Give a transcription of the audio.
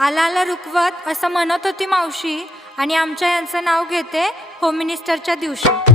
आला आला रुकवत असं म्हणत होती मावशी आणि आमच्या यांचं नाव घेते होम मिनिस्टरच्या दिवशी.